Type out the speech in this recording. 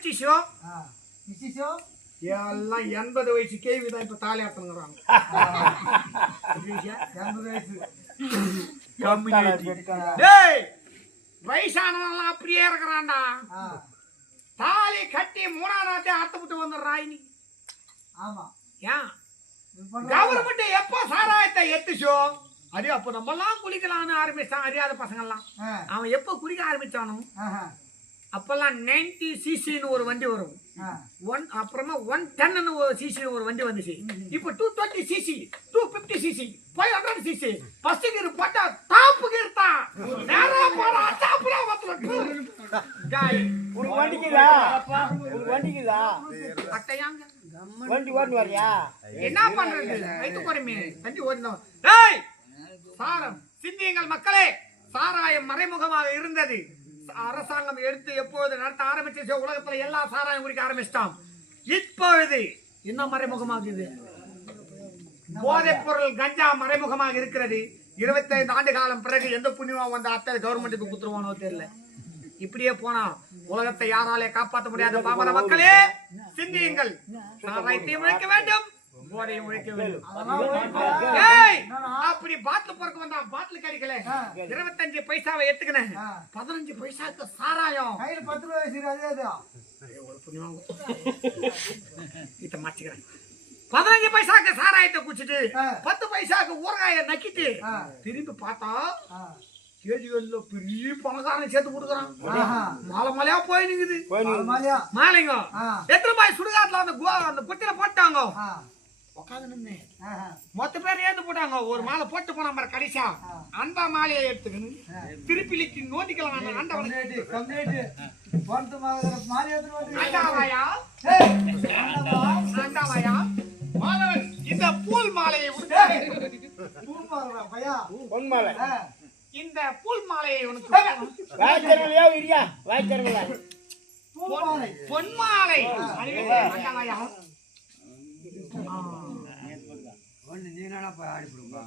மிச்சிஷோ மிச்சிஷோ எல்லாம் 80 வயசு கேள்விதான் இப்ப தாலி ஆத்தணுங்கிறாங்க. 80 வயசு டேய் வயசானவன் அப்படியே இருக்கிறான்டா. தாலி கட்டி 3ஆம் நாளே அறுத்துவிட்டு வந்துடுறாய் நீ. ஆமா ஏன் கவர்மெண்ட் எப்ப சாராயத்தை எத்துச்சோ அது அப்ப நம்ம எல்லாம் குளிக்கலாம்னு ஆரம்பிச்சான். அறியாத பசங்க எல்லாம் அவன் எப்ப குடிக்க ஆரம்பிச்சானோ அப்பெல்லாம் 90cc ஒரு வண்டி வரும். அப்புறமா 110 ஒரு சிசி ஒரு வண்டி வந்துச்சு. இப்ப 220cc 250cc 500cc first gear போட்டா டாப் கியர் தான் நேரா போறா டாப்ல வந்து गाय உனக்கு வண்டிக்குதா அட்டையாங்க வண்டி ஓட்டு வரியா என்ன பண்றது கைத்து போறமே தண்ணி ஓடினோம். டேய் சாரம் சிந்தியங்கள் மக்களே, சாராயம் மறைமுகமாக இருந்தது. அரசாங்கம் எடுத்து எப்போது நடத்த ஆரம்பிச்சு உலகத்துல எல்லா சாராயம் குடிக்க ஆரம்பிச்சிட்டான். இப்பொழுது என்ன மறைமுகமாகுது? போதைப் பொருள் கஞ்சா மறைமுகமாக இருக்கிறது. 25 ஆண்டு காலம் பிறகு எந்த புண்ணியமா வந்த அத்தனை கவர்மெண்ட்டுக்கு குத்துருவானோ தெரியல. இப்படியே போனா உலகத்தை யாராலே காப்பாற்ற முடியாத பாமர மக்களே சிந்தியுங்கள். சாராயத்தை ஒழிக்க வேண்டும், போதையை ஒழிக்க வேண்டும். அப்படி பாட்டில் பொறுக்க வந்தா பாட்டில் கிடைக்கல 25 பைசாவை எடுத்துக்கினேன். 15 பைசாக்கு சாராயம் கையில் 10 ரூபாய் இத மாச்சிக்கிறேன். 15 பைசாக்கு சாராயத்தை குடிச்சிட்டு 10 பைசாக்கு ஊறுகாயை நக்கிட்டு திரும்பி பார்த்தா கேஜிகள்ல பெரிய பணக்காரன் சேர்த்து கொடுக்குறான். மாலை மாலையா போய் நிக்குது. மாலைங்க எத்தனை ரூபாய் சுடுகாட்டுல அந்த குட்டில போட்டாங்க. உட்காந்து மொத்த பேர் ஏந்து போட்டாங்க. ஒரு மாலை போட்டு போன மாதிரி கடைசியா அந்த மாலையை எடுத்துக்கணும் திருப்பிலிக்கு நோண்டிக்கலாம். இந்த பூல் மாலையை இந்த பூல் மாலையை உனக்கு பொன் மாலை ஒண்ணு நீ என்னடா போய் ஆடி போடுங்க.